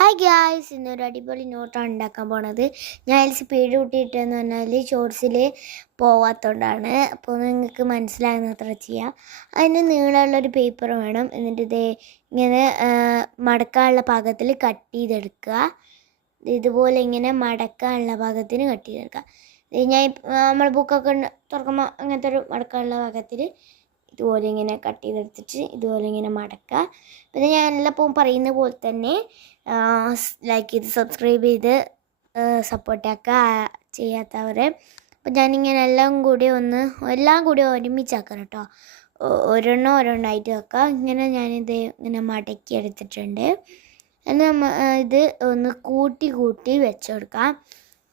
Hi gas ഇന്നൊരു അടിപൊളി നോട്ടാണ് ഉണ്ടാക്കാൻ പോണത്. ഞാൻ അതിൽ സ്പീഡ് കൂട്ടിയിട്ടെന്ന് പറഞ്ഞാൽ ഷോർട്സിൽ പോവാത്തതുകൊണ്ടാണ് അപ്പോൾ നിങ്ങൾക്ക് മനസ്സിലാകുന്ന അത്ര ചെയ്യാം. അതിന് നീളമുള്ളൊരു പേപ്പർ വേണം. എന്നിട്ട് ഇത് ഇങ്ങനെ മടക്കാനുള്ള പാകത്തിൽ കട്ട് ചെയ്തെടുക്കുക. ഇതുപോലെ ഇങ്ങനെ മടക്കാനുള്ള പാകത്തിന് കട്ട് ചെയ്തെടുക്കുക. ഞാൻ നമ്മൾ ബുക്കൊക്കെ തുറക്കുമ്പോൾ അങ്ങനത്തെ ഒരു മടക്കാനുള്ള പാകത്തിൽ ഇതുപോലെ ഇങ്ങനെ കട്ട് ചെയ്തെടുത്തിട്ട് ഇതുപോലെ ഇങ്ങനെ മടക്കുക. പിന്നെ ഞാൻ എല്ലാപ്പോൾ പറയുന്ന പോലെ തന്നെ ലൈക്ക് ചെയ്ത് സബ്സ്ക്രൈബ് ചെയ്ത് സപ്പോർട്ടാക്കുക ചെയ്യാത്തവരെ. അപ്പം ഞാനിങ്ങനെ എല്ലാം കൂടി ഒന്ന് എല്ലാം കൂടി ഒരുമിച്ചാക്കാം കേട്ടോ. ഒരെണ്ണം ഒരെണ്ണമായിട്ട് വെക്കുക ഇങ്ങനെ ഞാനിത് ഇങ്ങനെ മടക്കി എടുത്തിട്ടുണ്ട്. എന്നാൽ നമ്മ ഇത് ഒന്ന് കൂട്ടി കൂട്ടി വെച്ച് കൊടുക്കാം.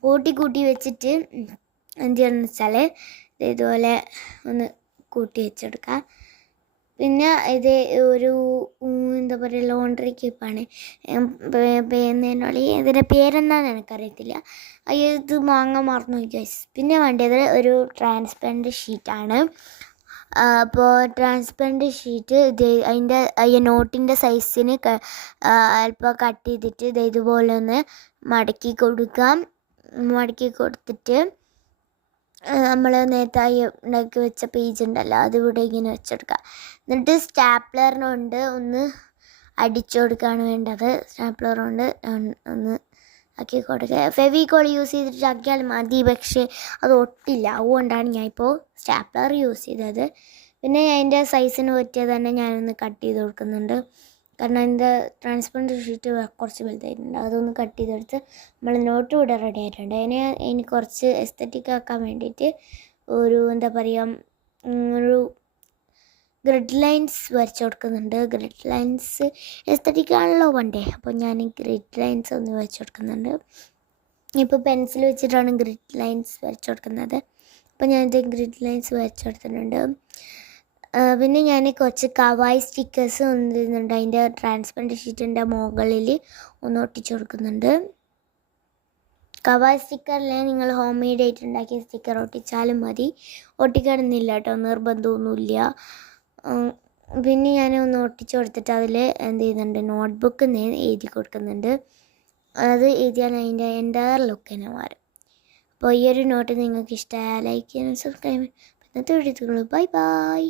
കൂട്ടി കൂട്ടി വെച്ചിട്ട് എന്ത് ചെയ്യണമെന്ന് വെച്ചാൽ ഇത് ഇതുപോലെ ഒന്ന് കൂട്ടി വെച്ചെടുക്കാം. പിന്നെ ഇത് ഒരു എന്താ പറയുക ലോണ്ടറി ക്യൂപ്പാണ് പേരുന്നതിനുള്ള ഇതിന്റെ പേരെന്താണെന്ന് എനിക്കറിയത്തില്ല. ഇത് മാങ്ങ മറന്നു ഗൈസ് പിന്നെ വേണ്ടത് ഒരു ട്രാൻസ്പെറന്റ് ഷീറ്റാണ് അപ്പോൾ ട്രാൻസ്പെറന്റ് ഷീറ്റ് ഇത് അതിന്റെ നോട്ടിന്റെ സൈസിന് അല്പം കട്ട് ചെയ്തിട്ട് ഇത് ഇതുപോലെ ഒന്ന് മടക്കി കൊടുക്കാം. മടക്കി കൊടുത്തിട്ട് നമ്മൾ നേരത്തെ ഉണ്ടാക്കി വെച്ച പേജ് ഉണ്ടല്ലോ അതിവിടെ ഇങ്ങനെ വെച്ചെടുക്കുക എന്നിട്ട് സ്റ്റാപ്ലർ കൊണ്ട് ഒന്ന് അടിച്ചു കൊടുക്കുകയാണ് വേണ്ടത്. ഒന്ന് ഒന്ന് ആക്കി കൊടുക്കുക ഫെവിക്കോൾ യൂസ് ചെയ്തിട്ട് ആക്കിയാൽ മതി പക്ഷേ അത് ഒട്ടില്ല. അതുകൊണ്ടാണ് ഞാൻ ഇപ്പോൾ സ്റ്റാപ്ലർ യൂസ് ചെയ്തത്. പിന്നെ അതിന്റെ സൈസിന് പറ്റിയത് തന്നെ ഞാനൊന്ന് കട്ട് ചെയ്ത് കൊടുക്കുന്നുണ്ട്. കാരണം അതിന്റെ ട്രാൻസ്പെറന്റ് ഷീറ്റ് കുറച്ച് വലുതായിട്ടുണ്ട്. അതൊന്ന് കട്ട് ചെയ്തെടുത്ത് നമ്മൾ നോട്ട് ഇവിടെ റെഡി ആയിട്ടുണ്ട്. അതിനെ ഇനി കുറച്ച് എസ്തറ്റിക് ആക്കാൻ വേണ്ടിയിട്ട് ഒരു എന്താ പറയുക ഒരു ഗ്രിഡ് ലൈൻസ് വരച്ചു കൊടുക്കുന്നുണ്ട്. ഗ്രിഡ് ലൈൻസ് എസ്തറ്റിക് ആണല്ലോ പണ്ടേ അപ്പോൾ ഞാൻ ഗ്രിഡ് ലൈൻസ് ഒന്ന് വരച്ചു കൊടുക്കുന്നുണ്ട്. ഇപ്പോൾ പെൻസിൽ വെച്ചിട്ടാണ് ഗ്രിഡ് ലൈൻസ് വരച്ചു കൊടുക്കുന്നത്. അപ്പോൾ ഞാനിത് ഗ്രിഡ് ലൈൻസ് വരച്ചു കൊടുത്തിട്ടുണ്ട്. പിന്നെ ഞാൻ കുറച്ച് കവായി സ്റ്റിക്കേഴ്സ് ഒന്നിരുന്നുണ്ട് അതിന്റെ ട്രാൻസ്പെറന്റ് ഷീറ്റിന്റെ മുകളിൽ ഒന്ന് ഒട്ടിച്ചു കൊടുക്കുന്നുണ്ട്. കവായി സ്റ്റിക്കറിൽ നിങ്ങൾ ഹോം മെയ്ഡ് ആയിട്ട് ഉണ്ടാക്കിയ സ്റ്റിക്കർ ഒട്ടിച്ചാലും മതി. ഒട്ടിക്കിടുന്നില്ല കേട്ടോ നിർബന്ധമൊന്നുമില്ല. പിന്നെ ഞാൻ ഒന്ന് ഒട്ടിച്ചു കൊടുത്തിട്ട് അതിൽ എന്ത് ചെയ്യുന്നുണ്ട് നോട്ട്ബുക്ക് എഴുതി കൊടുക്കുന്നുണ്ട്. അത് എഴുതിയാൽ അതിന്റെ എന്റയർ ലുക്ക് തന്നെ മാറും. അപ്പോൾ ഈ ഒരു നോട്ട് നിങ്ങൾക്ക് ഇഷ്ടമായ ലൈക്ക് ചെയ്യാനും സബ്സ്ക്രൈബ് ചെയ്യാനും ഇന്നത്തെ വീഡിയോ ബൈ ബൈ.